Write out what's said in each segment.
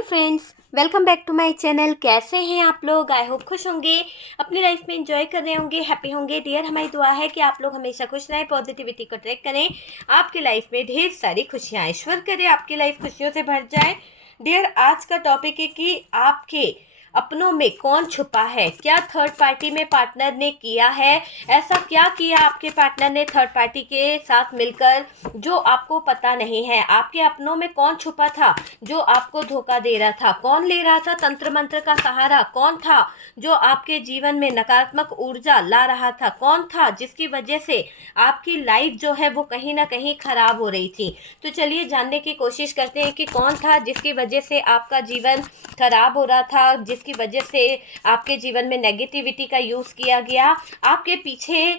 Hello friends, welcome back to my channel. कैसे हैं आप लोग? आई होप खुश होंगे, अपनी लाइफ में एंजॉय कर रहे होंगे, हैप्पी होंगे। डियर, हमारी दुआ है कि आप लोग हमेशा खुश रहें, पॉजिटिविटी को ट्रैक करें, आपकी लाइफ में ढेर सारी खुशियाँ ईश्वर करे आपकी लाइफ खुशियों से भर जाए। डियर, आज का टॉपिक है कि आपके अपनों में कौन छुपा है, क्या थर्ड पार्टी में पार्टनर ने किया है, ऐसा क्या किया आपके पार्टनर ने थर्ड पार्टी के साथ मिलकर जो आपको पता नहीं है। आपके अपनों में कौन छुपा था जो आपको धोखा दे रहा था, कौन ले रहा था तंत्र मंत्र का सहारा, कौन था जो आपके जीवन में नकारात्मक ऊर्जा ला रहा था, कौन था जिसकी वजह से आपकी लाइफ जो है वो कहीं ना कहीं खराब हो रही थी। तो चलिए जानने की कोशिश करते हैं कि कौन था जिसकी वजह से आपका जीवन खराब हो रहा था, जिसकी वजह से आपके जीवन में नेगेटिविटी का यूज किया गया। आपके पीछे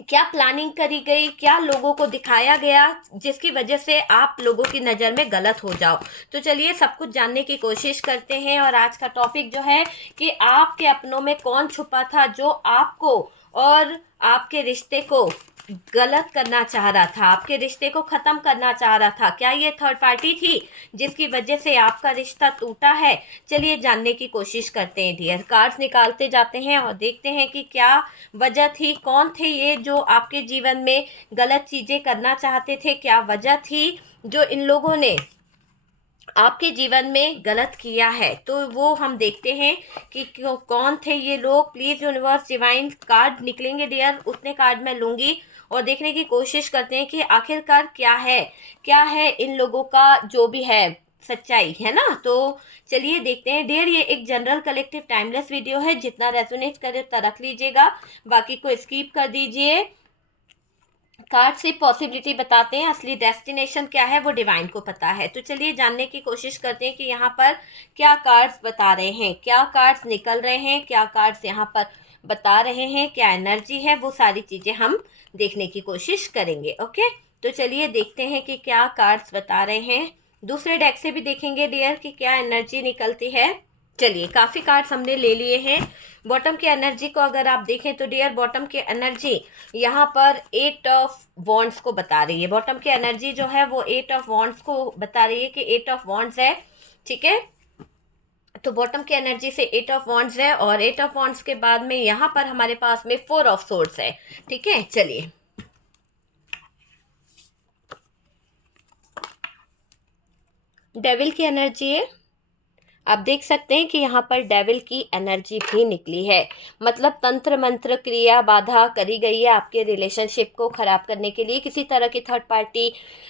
क्या प्लानिंग करी गई, क्या लोगों को दिखाया गया जिसकी वजह से आप लोगों की नज़र में गलत हो जाओ। तो चलिए सब कुछ जानने की कोशिश करते हैं। और आज का टॉपिक जो है कि आपके अपनों में कौन छुपा था जो आपको और आपके रिश्ते को गलत करना चाह रहा था, आपके रिश्ते को ख़त्म करना चाह रहा था। क्या ये थर्ड पार्टी थी जिसकी वजह से आपका रिश्ता टूटा है? चलिए जानने की कोशिश करते हैं डियर। कार्ड्स निकालते जाते हैं और देखते हैं कि क्या वजह थी, कौन थे ये जो आपके जीवन में गलत चीज़ें करना चाहते थे, क्या वजह थी जो इन लोगों ने आपके जीवन में गलत किया है। तो वो हम देखते हैं कि कौन थे ये लोग। प्लीज़ यूनिवर्स डिवाइन कार्ड निकलेंगे डियर, उतने कार्ड मैं लूँगी और देखने की कोशिश करते हैं कि आखिरकार क्या है इन लोगों का जो भी है सच्चाई, है ना। तो चलिए देखते हैं डियर। ये एक जनरल कलेक्टिव टाइमलेस वीडियो है, जितना रेजोनेट करे उतना रख लीजिएगा, बाकी को स्किप कर दीजिए। कार्ड से पॉसिबिलिटी बताते हैं, असली डेस्टिनेशन क्या है वो डिवाइन को पता है। तो चलिए जानने की कोशिश करते हैं कि यहाँ पर क्या कार्ड्स बता रहे हैं, क्या कार्ड्स निकल रहे हैं, क्या कार्ड्स यहाँ पर बता रहे हैं, क्या एनर्जी है, वो सारी चीज़ें हम देखने की कोशिश करेंगे। ओके, तो चलिए देखते हैं कि क्या कार्ड्स बता रहे हैं। दूसरे डेक से भी देखेंगे डियर कि क्या एनर्जी निकलती है। चलिए काफ़ी कार्ड्स हमने ले लिए हैं। बॉटम की एनर्जी को अगर आप देखें तो डियर, बॉटम की एनर्जी यहाँ पर 8 ऑफ वॉन्ड्स को बता रही है। बॉटम की एनर्जी जो है वो 8 ऑफ वॉन्ड्स को बता रही है कि 8 ऑफ वॉन्ड्स है, ठीक है। तो बॉटम की एनर्जी से 8 ऑफ वॉन्ड्स है और 8 ऑफ वॉन्ड्स के बाद में यहाँ पर हमारे पास में 4 ऑफ सोर्ड्स है, ठीक है। चलिए डेविल की एनर्जी है, आप देख सकते हैं कि यहाँ पर डेविल की एनर्जी भी निकली है। मतलब तंत्र मंत्र क्रिया बाधा करी गई है आपके रिलेशनशिप को ख़राब करने के लिए। किसी तरह की थर्ड पार्टी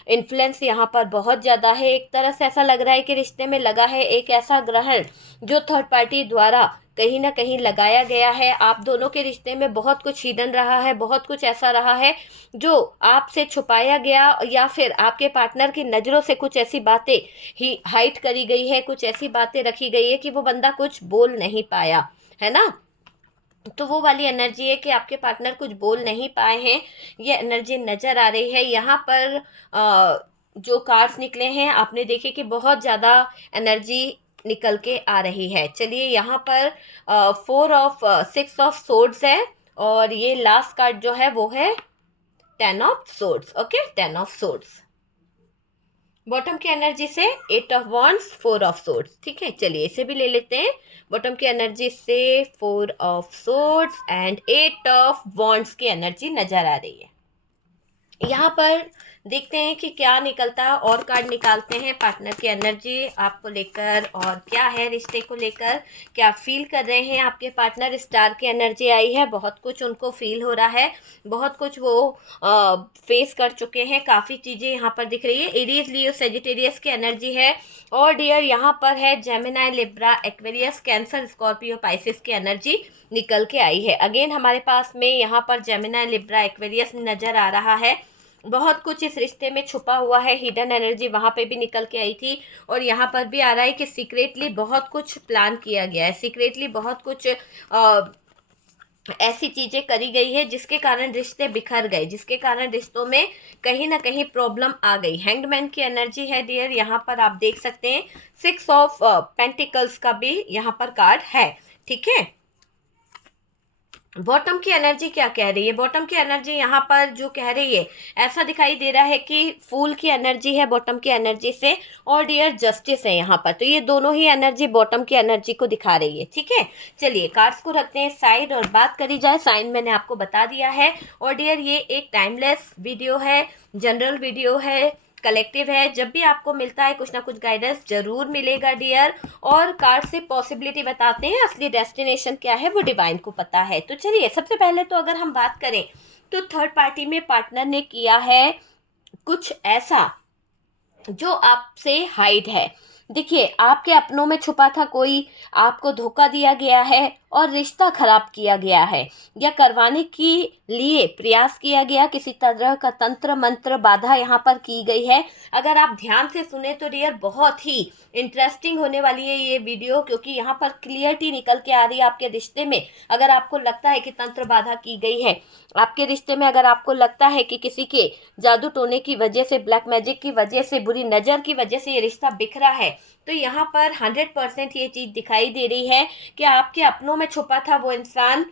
इन्फ्लुएंस यहाँ पर बहुत ज़्यादा है। एक तरह से ऐसा लग रहा है कि रिश्ते में लगा है एक ऐसा ग्रहण जो थर्ड पार्टी द्वारा कहीं ना कहीं लगाया गया है। आप दोनों के रिश्ते में बहुत कुछ हिडन रहा है, बहुत कुछ ऐसा रहा है जो आपसे छुपाया गया, या फिर आपके पार्टनर की नज़रों से कुछ ऐसी बातें ही हाइड करी गई है, कुछ ऐसी बातें रखी गई है कि वो बंदा कुछ बोल नहीं पाया, है ना। तो वो वाली एनर्जी है कि आपके पार्टनर कुछ बोल नहीं पाए हैं, ये एनर्जी नज़र आ रही है। यहाँ पर जो कार्ड्स निकले हैं आपने देखे कि बहुत ज़्यादा एनर्जी निकल के आ रही है। चलिए यहाँ पर 6 ऑफ सोर्ड्स है और ये लास्ट कार्ड जो है वो है 10 of swords. Okay, 10 of swords. Bottom की एनर्जी से 8 ऑफ वॉन्ड्स, 4 ऑफ सोर्ड्स, ठीक है। चलिए इसे भी ले लेते हैं। बॉटम की एनर्जी से 4 of swords and 8 of wands की एनर्जी नजर आ रही है। यहाँ पर देखते हैं कि क्या निकलता है। और कार्ड निकालते हैं पार्टनर की एनर्जी आपको लेकर, और क्या है रिश्ते को लेकर, क्या फील कर रहे हैं आपके पार्टनर। स्टार की एनर्जी आई है, बहुत कुछ उनको फील हो रहा है, बहुत कुछ वो फेस कर चुके हैं, काफ़ी चीज़ें यहाँ पर दिख रही है। एरीज लियो सेजिटेरियस की एनर्जी है और डियर यहाँ पर है Gemini Libra Aquarius cancer Scorpio Pisces की एनर्जी निकल के आई है। अगेन हमारे पास में यहाँ पर जेमिनाई लिब्रा एक्वेरियस नज़र आ रहा है। बहुत कुछ इस रिश्ते में छुपा हुआ है, हिडन एनर्जी वहाँ पे भी निकल के आई थी और यहाँ पर भी आ रहा है कि सीक्रेटली बहुत कुछ प्लान किया गया है, सीक्रेटली बहुत कुछ ऐसी चीज़ें करी गई है जिसके कारण रिश्ते बिखर गए, जिसके कारण रिश्तों में कहीं ना कहीं प्रॉब्लम आ गई। हैंगमैन की एनर्जी है डियर, यहाँ पर आप देख सकते हैं 6 ऑफ पेंटिकल्स का भी यहाँ पर कार्ड है, ठीक है। बॉटम की एनर्जी क्या कह रही है? बॉटम की एनर्जी यहाँ पर जो कह रही है, ऐसा दिखाई दे रहा है कि फूल की एनर्जी है बॉटम की एनर्जी से, और डियर जस्टिस है यहाँ पर। तो ये दोनों ही एनर्जी बॉटम की एनर्जी को दिखा रही है। ठीक है, चलिए कार्ड्स को रखते हैं साइड और बात करी जाए। साइन मैंने आपको बता दिया है। और डियर ये एक टाइमलेस वीडियो है, जनरल वीडियो है, कलेक्टिव है। जब भी आपको मिलता है कुछ ना कुछ गाइडेंस जरूर मिलेगा डियर। और कार्ड से पॉसिबिलिटी बताते हैं, असली डेस्टिनेशन क्या है वो डिवाइन को पता है। तो चलिए सबसे पहले तो अगर हम बात करें तो थर्ड पार्टी में पार्टनर ने किया है कुछ ऐसा जो आपसे हाइड है। देखिए, आपके अपनों में छुपा था कोई, आपको धोखा दिया गया है और रिश्ता खराब किया गया है, या करवाने के लिए प्रयास किया गया। किसी तरह का तंत्र मंत्र बाधा यहाँ पर की गई है। अगर आप ध्यान से सुने तो डियर बहुत ही इंटरेस्टिंग होने वाली है ये वीडियो, क्योंकि यहाँ पर क्लियरिटी निकल के आ रही है आपके रिश्ते में। अगर आपको लगता है कि तंत्र बाधा की गई है आपके रिश्ते में, अगर आपको लगता है कि किसी के जादू टोने की वजह से, ब्लैक मैजिक की वजह से, बुरी नज़र की वजह से ये रिश्ता बिखरा है, तो यहाँ पर 100% ये चीज़ दिखाई दे रही है कि आपके अपनों में छुपा था वो इंसान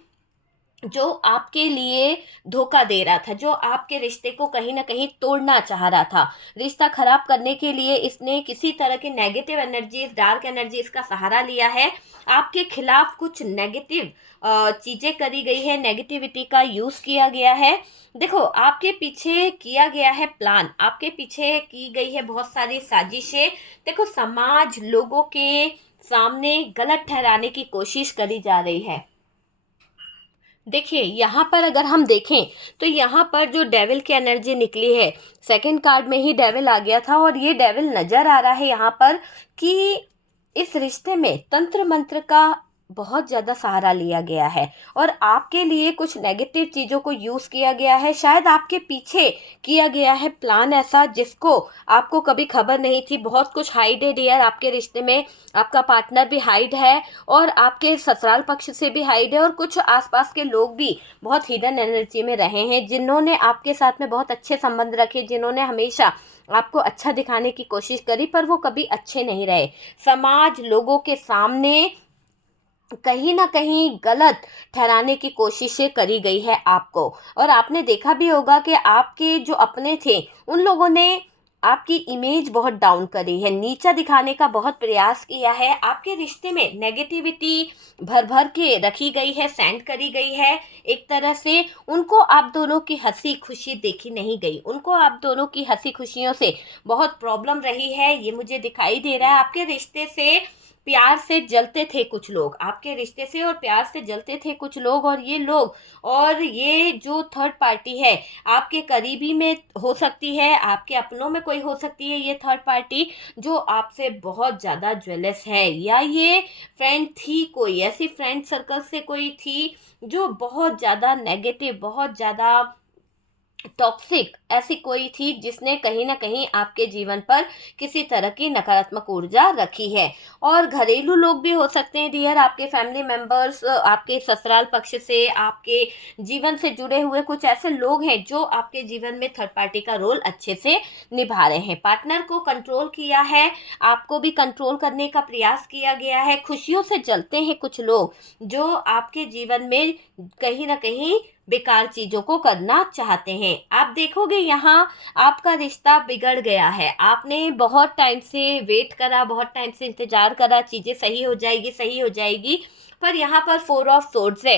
जो आपके लिए धोखा दे रहा था, जो आपके रिश्ते को कहीं ना कहीं तोड़ना चाह रहा था। रिश्ता खराब करने के लिए इसने किसी तरह की नेगेटिव एनर्जीज, डार्क एनर्जीज का सहारा लिया है। आपके खिलाफ कुछ नेगेटिव चीज़ें करी गई है, नेगेटिविटी का यूज़ किया गया है। देखो, आपके पीछे किया गया है प्लान, आपके पीछे की गई है बहुत सारी साजिशें। देखो, समाज लोगों के सामने गलत ठहराने की कोशिश करी जा रही है। देखिए, यहाँ पर अगर हम देखें तो यहाँ पर जो डेविल की एनर्जी निकली है, सेकंड कार्ड में ही डेविल आ गया था, और ये डेविल नज़र आ रहा है यहाँ पर कि इस रिश्ते में तंत्र मंत्र का बहुत ज़्यादा सहारा लिया गया है, और आपके लिए कुछ नेगेटिव चीज़ों को यूज़ किया गया है। शायद आपके पीछे किया गया है प्लान ऐसा जिसको आपको कभी खबर नहीं थी। बहुत कुछ हाइड है डियर आपके रिश्ते में। आपका पार्टनर भी हाइड है, और आपके ससुराल पक्ष से भी हाइड है, और कुछ आसपास के लोग भी बहुत हिडन एनर्जी में रहे हैं, जिन्होंने आपके साथ में बहुत अच्छे संबंध रखे, जिन्होंने हमेशा आपको अच्छा दिखाने की कोशिश करी, पर वो कभी अच्छे नहीं रहे। समाज लोगों के सामने कहीं ना कहीं गलत ठहराने की कोशिशें करी गई है आपको। और आपने देखा भी होगा कि आपके जो अपने थे उन लोगों ने आपकी इमेज बहुत डाउन करी है, नीचा दिखाने का बहुत प्रयास किया है। आपके रिश्ते में नेगेटिविटी भर भर के रखी गई है, सेंड करी गई है। एक तरह से उनको आप दोनों की हंसी खुशी देखी नहीं गई, उनको आप दोनों की हंसी खुशियों से बहुत प्रॉब्लम रही है। ये मुझे दिखाई दे रहा है। आपके रिश्ते से प्यार से जलते थे कुछ लोग, आपके रिश्ते से और प्यार से जलते थे कुछ लोग, और ये लोग, और ये जो थर्ड पार्टी है आपके करीबी में हो सकती है, आपके अपनों में कोई हो सकती है ये थर्ड पार्टी, जो आपसे बहुत ज़्यादा ज्वेलस है। या ये फ्रेंड थी, कोई ऐसी फ्रेंड सर्कल से कोई थी जो बहुत ज़्यादा नेगेटिव, बहुत ज़्यादा टॉक्सिक ऐसी कोई थी, जिसने कहीं ना कहीं आपके जीवन पर किसी तरह की नकारात्मक ऊर्जा रखी है। और घरेलू लोग भी हो सकते हैं डियर, आपके फैमिली मेंबर्स, आपके ससुराल पक्ष से, आपके जीवन से जुड़े हुए कुछ ऐसे लोग हैं जो आपके जीवन में थर्ड पार्टी का रोल अच्छे से निभा रहे हैं। पार्टनर को कंट्रोल किया है, आपको भी कंट्रोल करने का प्रयास किया गया है। खुशियों से जलते हैं कुछ लोग जो आपके जीवन में कहीं ना कहीं बेकार चीजों को करना चाहते हैं। आप देखोगे यहाँ आपका रिश्ता बिगड़ गया है। आपने बहुत टाइम से वेट करा, बहुत टाइम से इंतजार करा, चीजें सही हो जाएगी, सही हो जाएगी, पर यहाँ पर 4 ऑफ सोर्ड्स है।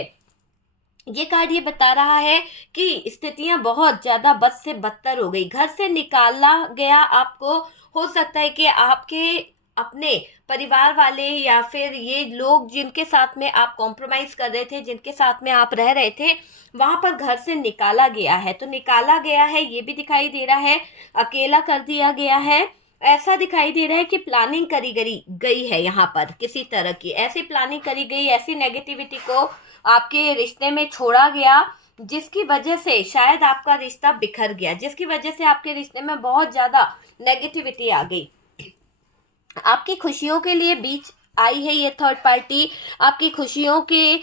ये कार्ड ये बता रहा है कि स्थितियां बहुत ज्यादा बद से बदतर हो गई। घर से निकाला गया आपको, हो सकता है कि आपके अपने परिवार वाले या फिर ये लोग जिनके साथ में आप कॉम्प्रोमाइज कर रहे थे, जिनके साथ में आप रह रहे थे, वहां पर घर से निकाला गया है। तो निकाला गया है ये भी दिखाई दे रहा है, अकेला कर दिया गया है, ऐसा दिखाई दे रहा है कि प्लानिंग करी गई है। यहाँ पर किसी तरह की ऐसी प्लानिंग करी गई, ऐसी नेगेटिविटी को आपके रिश्ते में छोड़ा गया, जिसकी वजह से शायद आपका रिश्ता बिखर गया, जिसकी वजह से आपके रिश्ते में बहुत ज़्यादा नेगेटिविटी आ गई। आपकी खुशियों के लिए बीच आई है ये थर्ड पार्टी। आपकी खुशियों के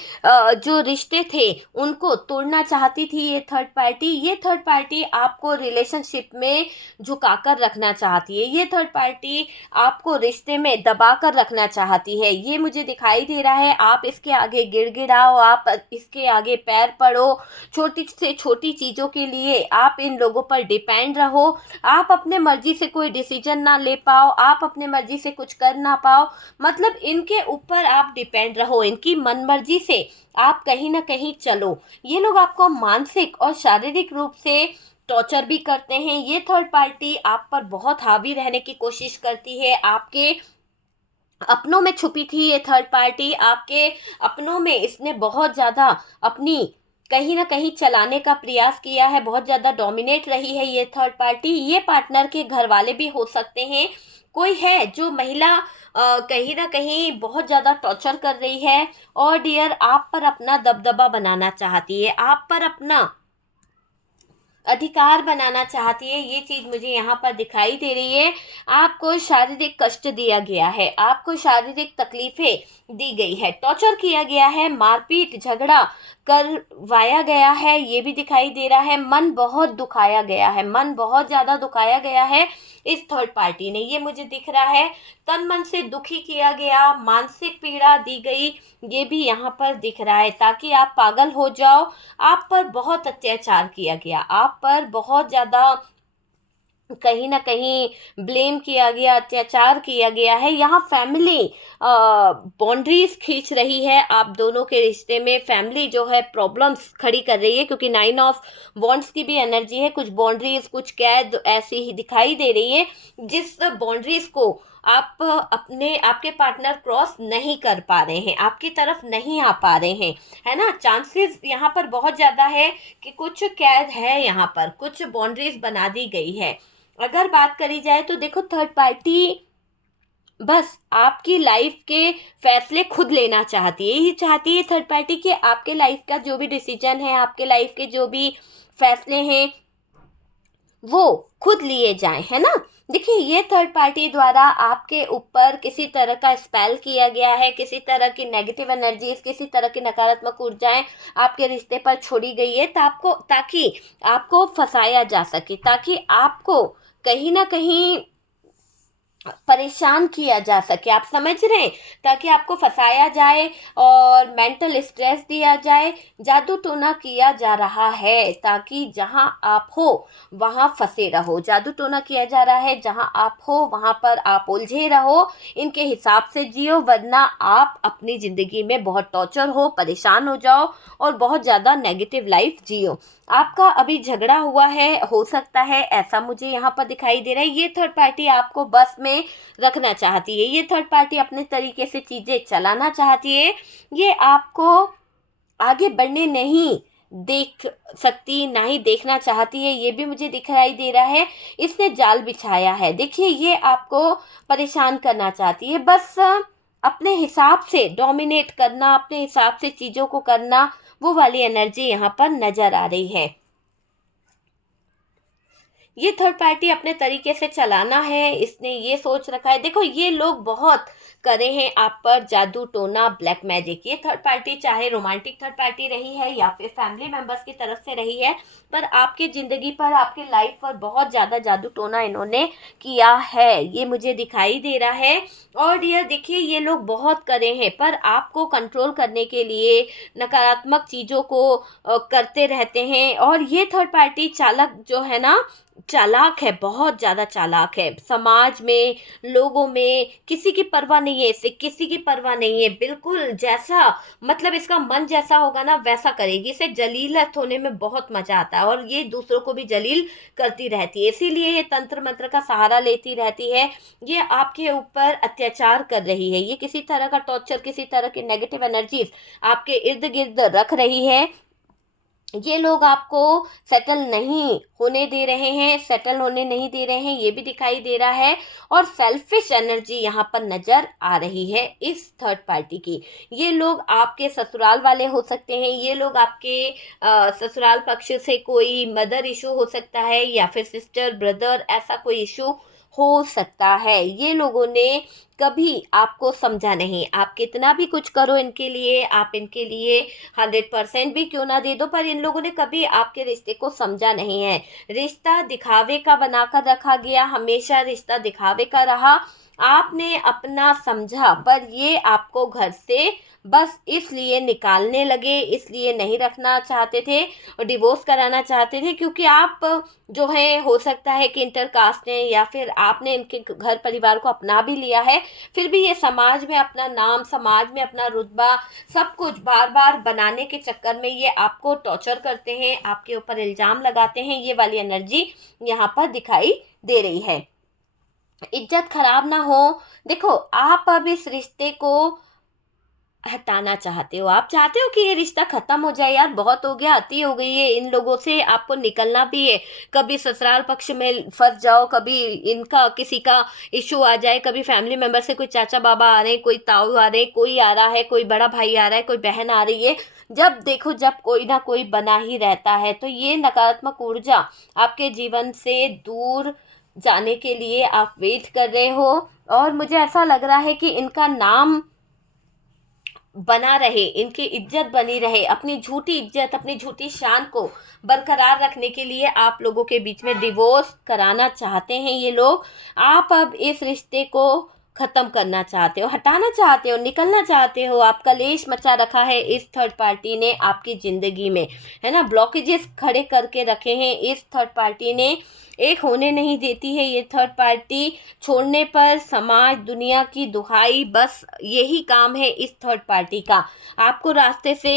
जो रिश्ते थे उनको तोड़ना चाहती थी ये थर्ड पार्टी। ये थर्ड पार्टी आपको रिलेशनशिप में झुकाकर रखना चाहती है। ये थर्ड पार्टी आपको रिश्ते में दबाकर रखना चाहती है। ये मुझे दिखाई दे रहा है। आप इसके आगे गिड़गिड़ाओ, आप इसके आगे पैर पड़ो, छोटी से छोटी चीज़ों के लिए आप इन लोगों पर डिपेंड रहो। आप अपने मर्जी से कोई डिसीजन ना ले पाओ, आप अपने मर्जी से कुछ कर ना पाओ, मतलब इनके ऊपर आप डिपेंड रहो, इनकी मनमर्जी से आप कहीं ना कहीं चलो। ये लोग आपको मानसिक और शारीरिक रूप से टॉर्चर भी करते हैं। ये थर्ड पार्टी आप पर बहुत हावी रहने की कोशिश करती है। आपके अपनों में छुपी थी ये थर्ड पार्टी, आपके अपनों में इसने बहुत ज़्यादा अपनी कहीं ना कहीं चलाने का प्रयास किया है। बहुत ज़्यादा डोमिनेट रही है ये थर्ड पार्टी। ये पार्टनर के घर वाले भी हो सकते हैं। कोई है जो महिला कहीं ना कहीं बहुत ज़्यादा टॉर्चर कर रही है और डियर आप पर अपना दबदबा बनाना चाहती है, आप पर अपना अधिकार बनाना चाहती है। ये चीज़ मुझे यहाँ पर दिखाई दे रही है। आपको शारीरिक कष्ट दिया गया है, आपको शारीरिक तकलीफ़ें दी गई है, टॉर्चर किया गया है, मारपीट झगड़ा करवाया गया है, ये भी दिखाई दे रहा है। मन बहुत दुखाया गया है, मन बहुत ज़्यादा दुखाया गया है इस थर्ड पार्टी ने, ये मुझे दिख रहा है। तन मन से दुखी किया गया, मानसिक पीड़ा दी गई, ये भी यहाँ पर दिख रहा है, ताकि आप पागल हो जाओ। आप पर बहुत अत्याचार किया गया, आप पर बहुत ज़्यादा कहीं ना कहीं ब्लेम किया गया, अत्याचार किया गया है। यहाँ फैमिली बाउंड्रीज खींच रही है आप दोनों के रिश्ते में। फैमिली जो है प्रॉब्लम्स खड़ी कर रही है, क्योंकि 9 ऑफ वॉन्ड्स की भी एनर्जी है। कुछ बाउंड्रीज, कुछ कैद ऐसी ही दिखाई दे रही है, जिस बाउंड्रीज को आप अपने आपके पार्टनर क्रॉस नहीं कर पा रहे हैं, आपकी तरफ नहीं आ पा रहे हैं, है ना। चांसेस यहाँ पर बहुत ज़्यादा है कि कुछ कैद है, यहाँ पर कुछ बाउंड्रीज बना दी गई है। अगर बात करी जाए तो देखो, थर्ड पार्टी बस आपकी लाइफ के फैसले खुद लेना चाहती है। यही चाहती है थर्ड पार्टी कि आपके लाइफ का जो भी डिसीजन है, आपके लाइफ के जो भी फैसले हैं, वो खुद लिए जाएं, है ना। देखिए, ये थर्ड पार्टी द्वारा आपके ऊपर किसी तरह का स्पेल किया गया है, किसी तरह की नेगेटिव एनर्जीज, किसी तरह की नकारात्मक ऊर्जाएं आपके रिश्ते पर छोड़ी गई है, ताकि आपको फंसाया जा सके, ताकि आपको कहीं ना कहीं परेशान किया जा सके, आप समझ रहे हैं, ताकि आपको फंसाया जाए और मेंटल स्ट्रेस दिया जाए। जादू टोना किया जा रहा है ताकि जहां आप हो वहां फंसे रहो। जादू टोना किया जा रहा है, जहां आप हो वहां पर आप उलझे रहो, इनके हिसाब से जियो, वरना आप अपनी ज़िंदगी में बहुत टॉर्चर हो, परेशान हो जाओ और बहुत ज़्यादा नेगेटिव लाइफ जियो। आपका अभी झगड़ा हुआ है, हो सकता है, ऐसा मुझे यहाँ पर दिखाई दे रहा है। ये थर्ड पार्टी आपको बस में रखना चाहती है, ये थर्ड पार्टी अपने तरीके से चीज़ें चलाना चाहती है। ये आपको आगे बढ़ने नहीं देख सकती, ना ही देखना चाहती है, ये भी मुझे दिखाई दे रहा है। इसने जाल बिछाया है। देखिए, ये आपको परेशान करना चाहती है, बस अपने हिसाब से डोमिनेट करना, अपने हिसाब से चीज़ों को करना, वो वाली एनर्जी यहाँ पर नज़र आ रही है। ये थर्ड पार्टी अपने तरीके से चलाना है, इसने ये सोच रखा है। देखो, ये लोग बहुत करे हैं आप पर जादू टोना, ब्लैक मैजिक। ये थर्ड पार्टी चाहे रोमांटिक थर्ड पार्टी रही है या फिर फैमिली मेंबर्स की तरफ से रही है, पर आपकी ज़िंदगी पर, आपकी लाइफ पर बहुत ज़्यादा जादू टोना इन्होंने किया है, ये मुझे दिखाई दे रहा है। और डियर देखिए, ये लोग बहुत करे हैं, पर आपको कंट्रोल करने के लिए नकारात्मक चीज़ों को करते रहते हैं। और ये थर्ड पार्टी चालक जो है ना, चालाक है, बहुत ज़्यादा चालाक है। समाज में, लोगों में किसी की परवाह नहीं है, इससे किसी की परवाह नहीं है, बिल्कुल जैसा मतलब इसका मन जैसा होगा ना वैसा करेगी। इसे जलीलत होने में बहुत मजा आता है और ये दूसरों को भी जलील करती रहती है, इसीलिए ये तंत्र मंत्र का सहारा लेती रहती है। ये आपके ऊपर अत्याचार कर रही है, ये किसी तरह का टॉर्चर, किसी तरह की नेगेटिव एनर्जीज आपके इर्द गिर्द रख रही है। ये लोग आपको सेटल नहीं होने दे रहे हैं, सेटल होने नहीं दे रहे हैं, ये भी दिखाई दे रहा है। और सेल्फिश एनर्जी यहाँ पर नज़र आ रही है इस थर्ड पार्टी की। ये लोग आपके ससुराल वाले हो सकते हैं, ये लोग आपके ससुराल पक्ष से कोई मदर इशू हो सकता है, या फिर सिस्टर ब्रदर, ऐसा कोई इशू हो सकता है। ये लोगों ने कभी आपको समझा नहीं। आप कितना भी कुछ करो इनके लिए, आप इनके लिए 100% भी क्यों ना दे दो, पर इन लोगों ने कभी आपके रिश्ते को समझा नहीं है। रिश्ता दिखावे का बनाकर रखा गया, हमेशा रिश्ता दिखावे का रहा। आपने अपना समझा, पर ये आपको घर से बस इसलिए निकालने लगे, इसलिए नहीं रखना चाहते थे और डिवोर्स कराना चाहते थे, क्योंकि आप जो है, हो सकता है कि इंटरकास्ट हैं या फिर आपने इनके घर परिवार को अपना भी लिया है, फिर भी ये समाज में अपना नाम, समाज में अपना रुतबा, सब कुछ बार बार बनाने के चक्कर में ये आपको टॉर्चर करते हैं, आपके ऊपर इल्ज़ाम लगाते हैं। ये वाली एनर्जी यहाँ पर दिखाई दे रही है। इज्जत खराब ना हो। देखो, आप अब इस रिश्ते को हटाना चाहते हो, आप चाहते हो कि ये रिश्ता खत्म हो जाए। यार बहुत हो गया, अति हो गई है इन लोगों से, आपको निकलना भी है। कभी ससुराल पक्ष में फंस जाओ, कभी इनका किसी का इशू आ जाए, कभी फैमिली मेंबर से कोई चाचा बाबा आ रहे हैं, कोई ताऊ आ रहे हैं, कोई आ रहा है, कोई बड़ा भाई आ रहा है, कोई बहन आ रही है। जब देखो जब कोई ना कोई बना ही रहता है, तो ये नकारात्मक ऊर्जा आपके जीवन से दूर जाने के लिए आप वेट कर रहे हो। और मुझे ऐसा लग रहा है कि इनका नाम बना रहे, इनकी इज्जत बनी रहे, अपनी झूठी इज्जत, अपनी झूठी शान को बरकरार रखने के लिए आप लोगों के बीच में डिवोर्स कराना चाहते हैं ये लोग। आप अब इस रिश्ते को ख़त्म करना चाहते हो, हटाना चाहते हो, निकलना चाहते हो। आप कलेश मचा रखा है इस थर्ड पार्टी ने आपकी ज़िंदगी में, है ना। ब्लॉकेजेस खड़े करके रखे हैं इस थर्ड पार्टी ने, एक होने नहीं देती है ये थर्ड पार्टी। छोड़ने पर समाज दुनिया की दुहाई, बस यही काम है इस थर्ड पार्टी का। आपको रास्ते से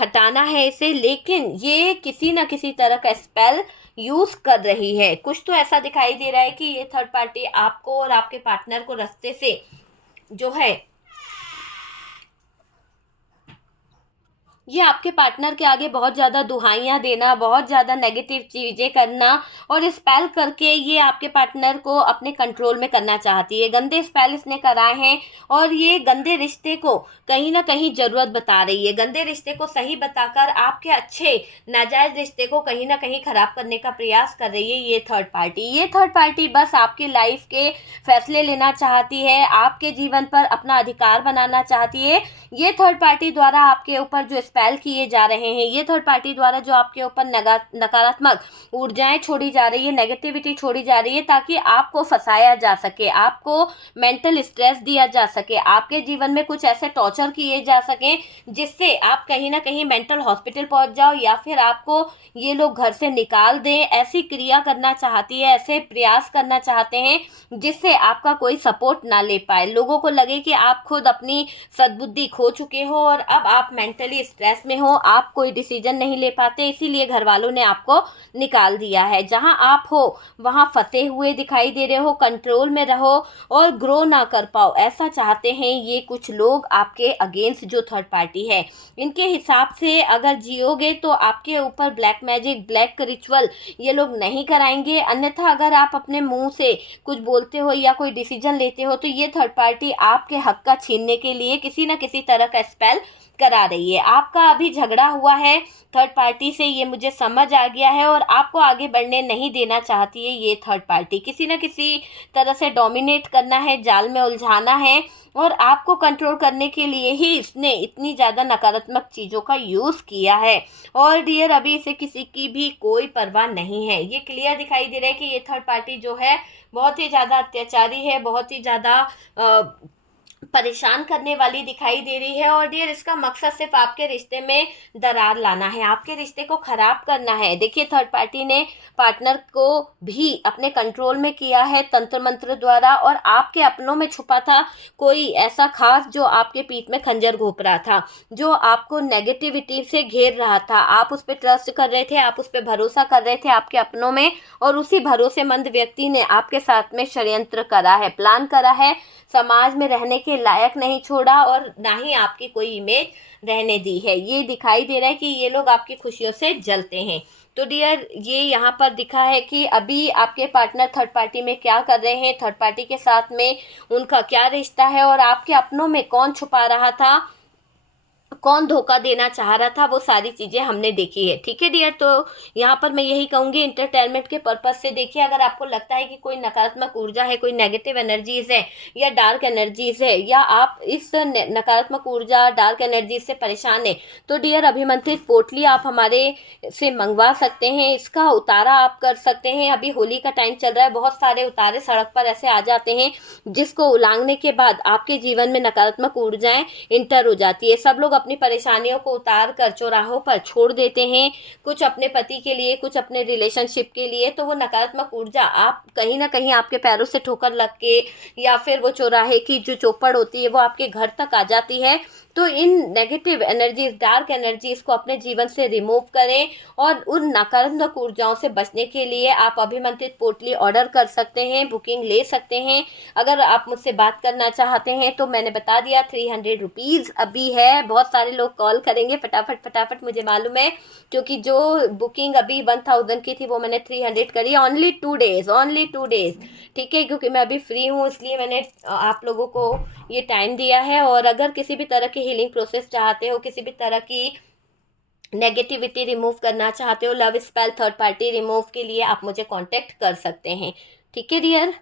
हटाना है इसे, लेकिन ये किसी न किसी तरह का स्पेल यूज़ कर रही है। कुछ तो ऐसा दिखाई दे रहा है कि ये थर्ड पार्टी आपको और आपके पार्टनर को रास्ते से जो है, ये आपके पार्टनर के आगे बहुत ज़्यादा दुहाइयाँ देना, बहुत ज़्यादा नेगेटिव चीज़ें करना और स्पेल करके ये आपके पार्टनर को अपने कंट्रोल में करना चाहती है। गंदे स्पेल इसने कराए हैं और ये गंदे रिश्ते को कहीं ना कहीं ज़रूरत बता रही है। गंदे रिश्ते को सही बताकर आपके अच्छे नाजायज़ रिश्ते को कहीं ना कहीं ख़राब करने का प्रयास कर रही है ये थर्ड पार्टी। ये थर्ड पार्टी बस आपकी लाइफ के फैसले लेना चाहती है, आपके जीवन पर अपना अधिकार बनाना चाहती है। ये थर्ड पार्टी द्वारा आपके ऊपर जो स्पेल किए जा रहे हैं, ये थर्ड पार्टी द्वारा जो आपके ऊपर नकारात्मक ऊर्जाएं छोड़ी जा रही है, नेगेटिविटी छोड़ी जा रही है, ताकि आपको फंसाया जा सके, आपको मेंटल स्ट्रेस दिया जा सके, आपके जीवन में कुछ ऐसे टॉर्चर किए जा सकें जिससे आप कहीं ना कहीं मेंटल हॉस्पिटल पहुंच जाओ, या फिर आपको ये लोग घर से निकाल दें। ऐसी क्रिया करना चाहती है, ऐसे प्रयास करना चाहते हैं जिससे आपका कोई सपोर्ट ना ले पाए। लोगों को लगे कि आप खुद अपनी सद्बुद्धि खो चुके हो और अब आप मेंटली स्ट्रेस में हो, आप कोई डिसीजन नहीं ले पाते, इसीलिए घर वालों ने आपको निकाल दिया है। जहां आप हो वहां फंसे हुए दिखाई दे रहे हो, कंट्रोल में रहो और ग्रो ना कर पाओ, ऐसा चाहते हैं ये कुछ लोग आपके अगेंस्ट जो थर्ड पार्टी है। इनके हिसाब से अगर जियोगे तो आपके ऊपर ब्लैक मैजिक, ब्लैक रिचुअल ये लोग नहीं कराएंगे, अन्यथा अगर आप अपने मुंह से कुछ बोलते हो या कोई डिसीजन लेते हो तो ये थर्ड पार्टी आपके हक का छीनने के लिए किसी न किसी तरह का स्पेल करा रही है। आपका अभी झगड़ा हुआ है थर्ड पार्टी से, ये मुझे समझ आ गया है, और आपको आगे बढ़ने नहीं देना चाहती है ये थर्ड पार्टी। किसी न किसी तरह से डोमिनेट करना है, जाल में उलझाना है, और आपको कंट्रोल करने के लिए ही इसने इतनी ज़्यादा नकारात्मक चीज़ों का यूज़ किया है। और डियर, अभी इसे किसी की भी कोई परवाह नहीं है। ये क्लियर दिखाई दे रहा है कि ये थर्ड पार्टी जो है बहुत ही ज़्यादा अत्याचारी है, बहुत ही ज़्यादा परेशान करने वाली दिखाई दे रही है। और डियर, इसका मकसद सिर्फ आपके रिश्ते में दरार लाना है, आपके रिश्ते को ख़राब करना है। देखिए, थर्ड पार्टी ने पार्टनर को भी अपने कंट्रोल में किया है तंत्र मंत्र द्वारा, और आपके अपनों में छुपा था कोई ऐसा खास जो आपके पीठ में खंजर घोंप रहा था, जो आपको नेगेटिविटी से घेर रहा था। आप उस पर ट्रस्ट कर रहे थे, आप उस पर भरोसा कर रहे थे आपके अपनों में, और उसी भरोसेमंद व्यक्ति ने आपके साथ में षड्यंत्र करा है, प्लान करा है, समाज में रहने के लायक नहीं छोड़ा और ना ही आपकी कोई इमेज रहने दी है। ये दिखाई दे रहा है कि ये लोग आपकी खुशियों से जलते हैं। तो डियर, ये यहाँ पर दिखा है कि अभी आपके पार्टनर थर्ड पार्टी में क्या कर रहे हैं, थर्ड पार्टी के साथ में उनका क्या रिश्ता है, और आपके अपनों में कौन छुपा रहा था कौन धोखा देना चाह रहा था, वो सारी चीज़ें हमने देखी है। ठीक है डियर, तो यहाँ पर मैं यही कहूँगी इंटरटेनमेंट के पर्पज़ से देखिए। अगर आपको लगता है कि कोई नकारात्मक ऊर्जा है, कोई नेगेटिव एनर्जीज़ है या डार्क एनर्जीज़ है, या आप इस नकारात्मक ऊर्जा डार्क एनर्जीज से परेशान है, तो डियर अभिमंत्रित पोटली आप हमारे से मंगवा सकते हैं। इसका उतारा आप कर सकते हैं। अभी होली का टाइम चल रहा है, बहुत सारे उतारे सड़क पर ऐसे आ जाते हैं जिसको उलांघने के बाद आपके जीवन में नकारात्मक ऊर्जाएं इंटर हो जाती है। सब लोग अपनी परेशानियों को उतार कर चौराहों पर छोड़ देते हैं, कुछ अपने पति के लिए, कुछ अपने रिलेशनशिप के लिए। तो वो नकारात्मक ऊर्जा आप कहीं ना कहीं आपके पैरों से ठोकर लग के, या फिर वो चौराहे की जो चौपड़ होती है वो आपके घर तक आ जाती है। तो इन नेगेटिव एनर्जीज, डार्क एनर्जीज को अपने जीवन से रिमूव करें, और उन नकारात्मक ऊर्जाओं से बचने के लिए आप अभिमंत्रित पोटली ऑर्डर कर सकते हैं, बुकिंग ले सकते हैं। अगर आप मुझसे बात करना चाहते हैं तो मैंने बता दिया 300 रुपीज़ अभी है। बहुत सारे लोग कॉल करेंगे फटाफट फटाफट, मुझे मालूम है, क्योंकि जो बुकिंग अभी 1000 की थी वो मैंने 300 करी। Only 2 days, only 2 days. ठीक है, क्योंकि मैं अभी फ्री हूँ इसलिए मैंने आप लोगों को ये टाइम दिया है। और अगर किसी भी तरह की हीलिंग प्रोसेस चाहते हो, किसी भी तरह की नेगेटिविटी रिमूव करना चाहते हो, love spell, third party remove के लिए आप मुझे कांटेक्ट कर सकते हैं। ठीक है डियर।